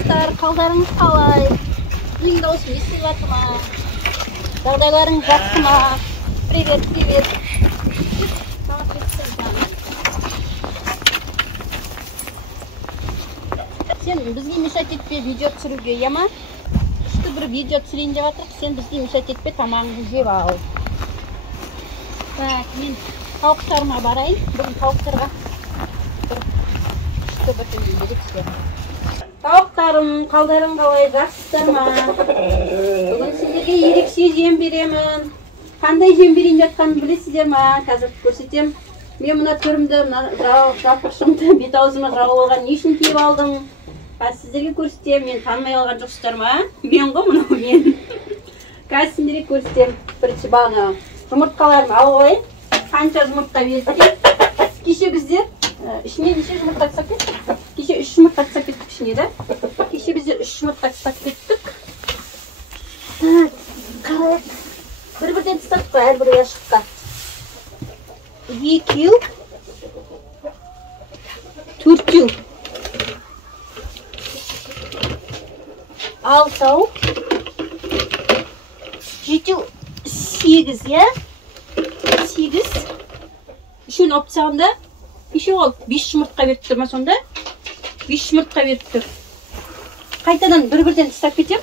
жастар, қалдарыңыз қалай? Менің даусым естіліп жатыр ма? Жағдайларың жақсы ма? Привет, привет. Сен бізге мешать етпе видео түсіруге, я ма? Күшті бір видео түсірейін деп жатыр, сен бізге мешать етпе, тамағыңды жеп ал. Так, мен тауықтарыма барайын. Бүгін тауықтарға бір күшті бірдеңе берейік сіздерге. Тауықтарым, қалдарың қалай, жақсысыздар ма? Бүгін сіздерге ерекше жем беремін. Қандай жем берейін жатқанын білесіздер ма? Қазір көрсетем. Мен мына түрімді, жапыршымды бет аузыма жауып алған не үшін киіп алдым? Қазір сіздерге көрсетем. Мен танымай алған жоқсыздар ма? Мен ғой мынау мен. Қазір сіздерге көрсетем. Бірінші бағана жұмыртқаларымды алып алайын. Қанша жұмыртқа бердік? Кеше біздер ішіне неше жұмыртқа тастап кеттік? Кеше 3 жұмыртқа тастап кеттік ішіне да. Кеше біздер 3 жұмыртқа тастап кеттік. Қарайық. Бір-бірден тастадық қой әрбір яшыққа. 2, 4, 6, 7, 8, ya? 8. Үшеуін алып тастағанда, неше ол 5 жұмыртқа беріп тұр ма сонда? 5 жұмыртқа беріп тұр. Қайтадан бір-бірден тастап кетем.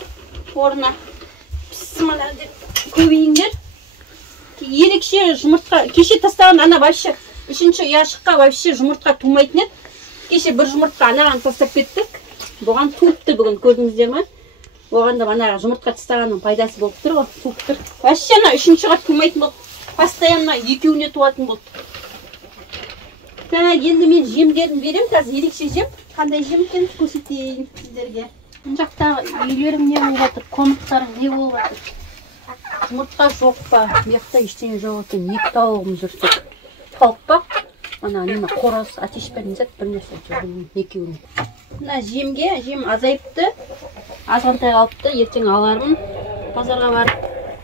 Орнына пісімана көбейіңдер. Ерекше жұмыртқа, кеше тастаған ана вообще, үшінші яшыққа вообще жұмыртқа тумайтын еді. Кеше бір жұмыртқа анаған тастап кеттік. Бұған туыпты бүгін, көрдіңіздер ма? Оған да ана жұмыртқа тастағанның пайдасы болып тұр ғой, туып тұр. Вообще ана үшіншіға тумайтын болды. Постоянно екеуіне туатын болды. Енді мен жемдерін берем, қазір ерекше жем. Қандай жем екенін көрсетейін сіздерге. Бұл жақтағы үйлерің не болып жатыр, комнаттарың не болып жатыр? Жұмыртқа жоқ па? Бұяқта ештеңе жоқ екен. 2 тауығымыз жүрсек. Тауық па? Ана нені қораз, атеш беріңізет бір нәрсе жүрген екеуіне. Мына жемге, жем азайыпты. Азғантай қалыпты, ертең алармын базарға барып.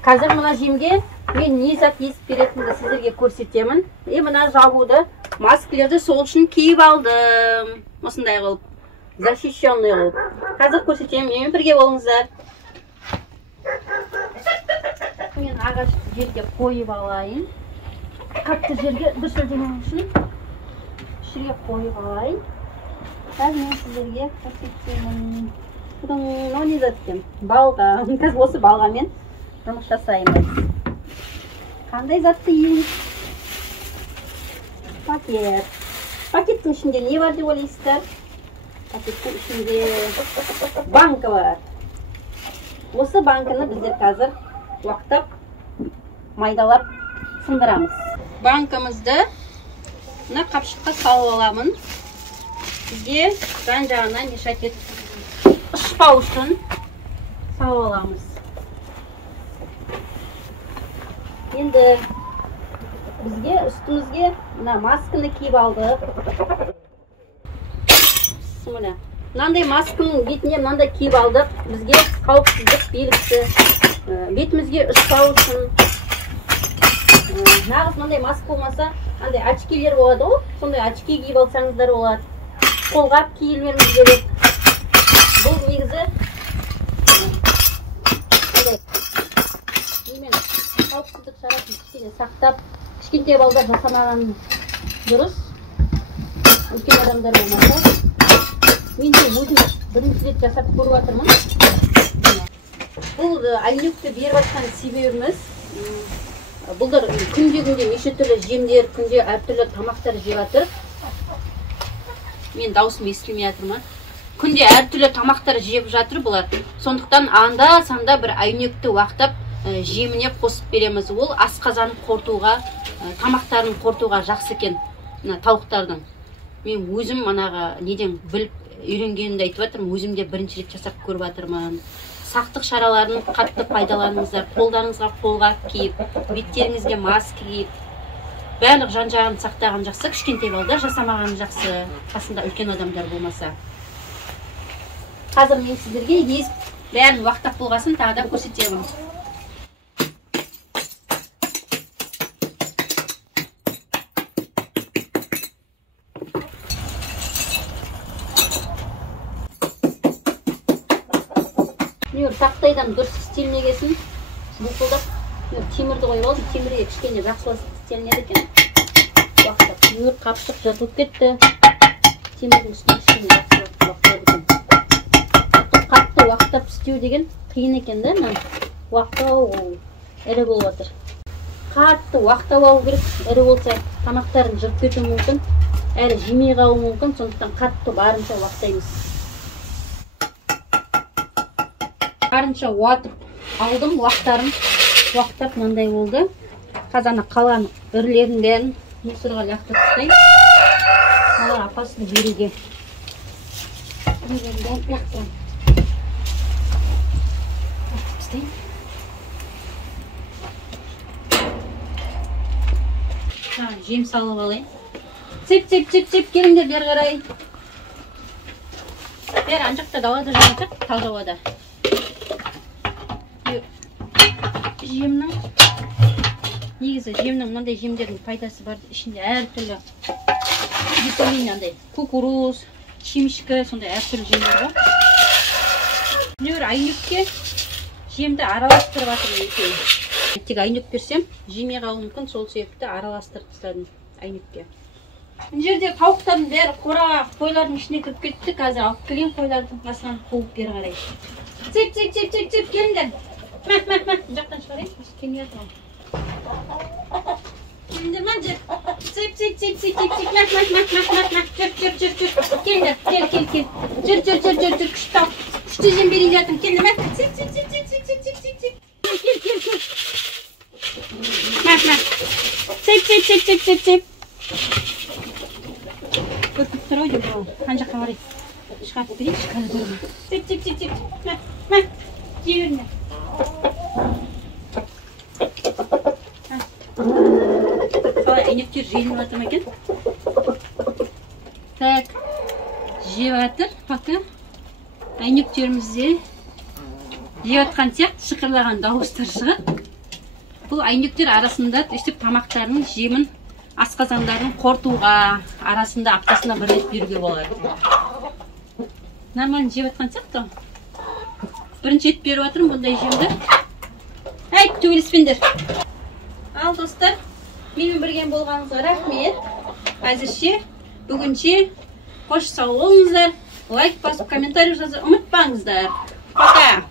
Қазір мына жемге мен не зат есіп беретінді сіздерге көрсетемін. Мына жабуды, маскілерді сол үшін киіп алдым. Осындай қылып, защищенный қылып. Қазір көрсетемін, менімен бірге болыңыздар. Мен ағаш жерге қойып алайын. Қатты жерге дүрсілдемеу үшін жерге қойып алайын. Қазір мен сіздерге көрсетемін. Бұның не заттем? Балға. Қазір осы балғамен жұмыс жасаймыз. Қандай затты ең? Пакет. Пакеттің ішінде не бар деп ойлайсыздар? Пакеттің ішінде банка бар. Осы банканы біздер қазір уақыттап майдалап сындырамыз. Банкамызды мына қапшыққа салып аламын. Бізде жан-жағына мешать етіп ұшпау үшін салып аламыз. Енді бізге үстімізге мына масканы киіп алдық. Мынандай масканың бетіне мынандай киіп алдық. Бізге қауіпсіздік белгісі. Бетімізге ұшпау үшін. Нағыз мынандай маска болмаса, андай очкилер болады ғой. Сондай очки киіп алсаңыздар болады. Қолғап киілмеңіз керек. Бұл негізі қауіпсіздік шарасын кішкене сақтап, кішкентай балдар жасамаған дұрыс. Үлкен адамдар болмаса. Мен де өзім бірінші рет жасап көріп жатырмын. Бұл айнекті беріп жатқан себебіміз, бұлдар күнде неше түрлі жемдер, күнде әртүрлі тамақтар жеп жатыр. Мен даусым естілмей жатыр ма? Күнде әртүрлі тамақтар жеп жатыр бұлар. Сондықтан анда-санда бір айнекті уақыттап жеміне қосып береміз. Ол асқазанын қортуға, тамақтарын қортуға жақсы екен тауықтардың. Мен өзім анаға неден біліп үйренгенімді айтып жатырмын. Өзімде бірінші рет жасап көріп жатырмын. Сақтық шараларын қатты пайдаланыңыздар. Қолдарыңызға қолғап киіп, беттеріңізге маска киіп, барлық жан-жағын сақтаған жақсы. Кішкентай балдар жасамаған жақсы, қасында үлкен адамдар болмаса. Қазір мен сіздерге езіп бәрін уақыттап болғасын тағы да көрсетемін. Міне тақтайдан дұрыс істелмегесін бұлқылдап темірді қойып алдым. Темірге кішкене жақсылап істелінеді екен. Уақыттап міне қапшық жыртылып кетті. Темірдің үстіне кішкене жақсылап уақыттап екен. Қатты уақыттап істеу деген қиын екен да. Уақыттау ірі болып жатыр. Қатты уақыттап алу керек. Ірі болса тамақтарын жыртып кетуі мүмкін. Әрі жемей қалуы мүмкін. Сондықтан қатты барынша уақыттаймыз. Барынша уатып алдым уақыттарын. Уақыттап мынандай болды. Қазір қалған ірілердің бәрін мусорға лақтырып тастаймын. Олар апасына беруге. Ірілердің бәрін лақтырамын. Лақтырып тастаймын. Жем салып алайын. Сеп, келіңдер бері қарай. Бәрі анжақта далада жатыр, таза ауада. Жемнің негізі мынандай жемдердің пайдасы бар. Ішінде әртүрлі витамин, кукуруз, чимишка, сондай әртүрлі жемдер бар. Міне айнекке жемді араластырып жатырмын екеуін. Тек айнек берсем, жемей қалуы мүмкін, сол себепті араластырып тастадым айнекке. Мына жерде тауықтардың бәрі қораға қойлардың ішіне кіріп кетті. Қазір алып келген қойлардың басынан қуып бері қарай. Сеп, келіңдер. Жақтан шығарайын, келмей жатыр. Келіңдер ма, жер. Сеп. Келіңдер, кел. Күшті жем берейін жатырмын. Келіңдер ма? Сеп. Көркіп тұр ау деп ол. Қан жаққа қарай. Шығарып берейінші қазір. Сеп. Жей қалай әйнектер жейіліп жатыр ма екен? Так, жеп жатыр. Пока әйнектерімізде жеп жатқан сияқты шықырлаған дауыстар шығады. Бұл әйнектер арасында өстіп тамақтарының жемін асқазандарын қорытуға арасында аптасына бір рет беруге болады. Нормально жеп жатқан сияқты. Бірінші рет беріп жатырмын бұндай жемді. Төбелеспеңдер. Ал достар, менімен бірге болғаныңызға рахмет. Әзірше, бүгінше қош сау болыңыздар. Лайк басып, комментарий жазып ұмытпаңыздар. Пока!